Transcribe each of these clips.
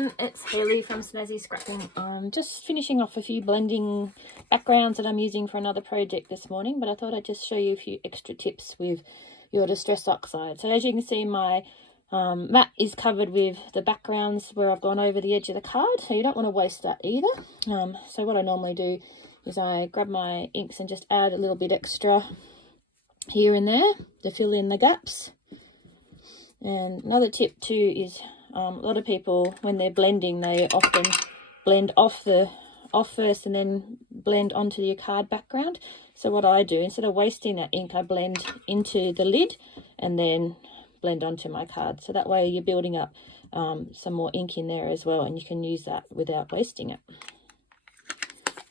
everyone, it's Hayley from Snazzy Scrapping. I'm just finishing off a few blending backgrounds that I'm using for another project this morning, but I thought I'd just show you a few extra tips with your Distress Oxide. So as you can see, my mat is covered with the backgrounds where I've gone over the edge of the card, so you don't want to waste that either. So what I normally do is I grab my inks and just add a little bit extra here and there to fill in the gaps. And another tip too is a lot of people, when they're blending, they often blend off first and then blend onto your card background. So what I do, instead of wasting that ink, I blend into the lid and then blend onto my card. So that way you're building up some more ink in there as well, and you can use that without wasting it.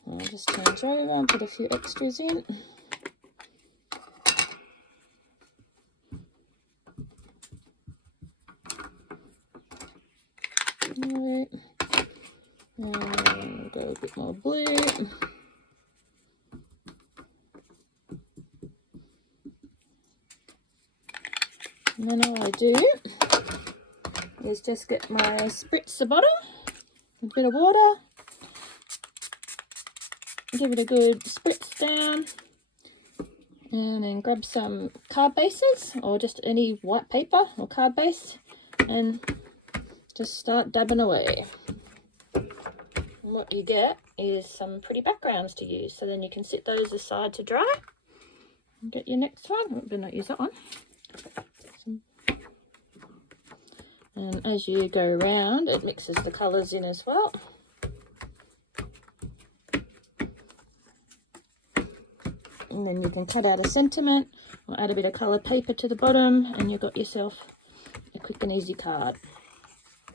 I'll just change over and put a few extras in. Right. And go a bit more blue. And then all I do is just get my spritzer bottle, a bit of water, give it a good spritz down, and then grab some card bases or just any white paper or card base and just start dabbing away. And what you get is some pretty backgrounds to use, so then you can sit those aside to dry and get your next one. I'm going to use that one. And as you go around, it mixes the colours in as well. And then you can cut out a sentiment or add a bit of coloured paper to the bottom, and you've got yourself a quick and easy card.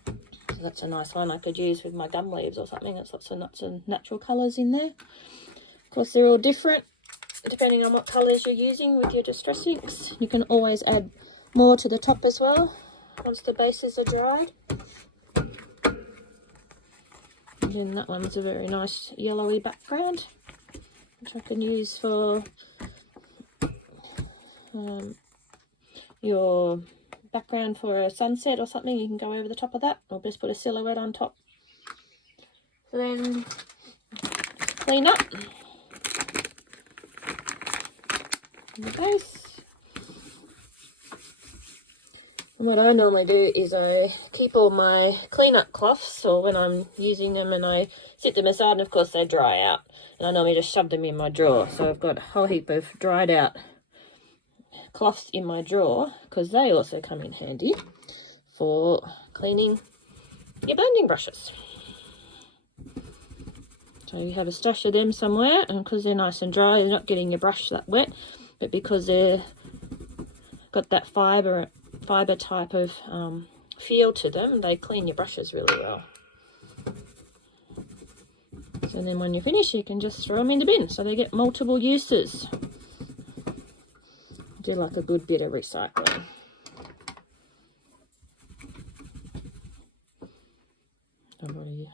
So that's a nice one I could use with my gum leaves or something. That's lots of natural colours in there. Of course, they're all different depending on what colours you're using with your Distress inks. You can always add more to the top as well once the bases are dried. And then that one's a very nice yellowy background, which I can use for your background for a sunset or something. You can go over the top of that, or just put a silhouette on top. So then clean up the base. And what I normally do is I keep all my cleanup cloths, or when I'm using them, and I sit them aside, and of course they dry out. And I normally just shove them in my drawer. So I've got a whole heap of dried out cloths in my drawer, because they also come in handy for cleaning your blending brushes. So you have a stash of them somewhere, and because they're nice and dry, you're not getting your brush that wet, but because they're got that fibre type of feel to them, they clean your brushes really well. So then when you finish, you can just throw them in the bin, so they get multiple uses. Do like a good bit of recycling. I've already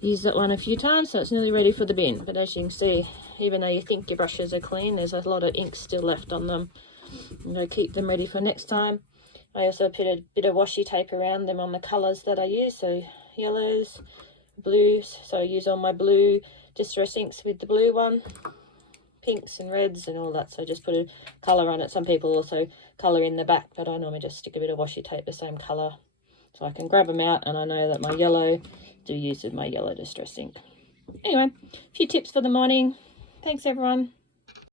used that one a few times, so it's nearly ready for the bin. But as you can see, even though you think your brushes are clean, there's a lot of ink still left on them. I'm going to keep them ready for next time. I also put a bit of washi tape around them on the colours that I use, so yellows, blues, so I use all my blue Distress inks with the blue one, pinks and reds and all that, so just put a colour on it. Some people also colour in the back, but I normally just stick a bit of washi tape the same colour, so I can grab them out, and I know that my yellow do use with my yellow Distress ink. Anyway, a few tips for the morning. Thanks everyone.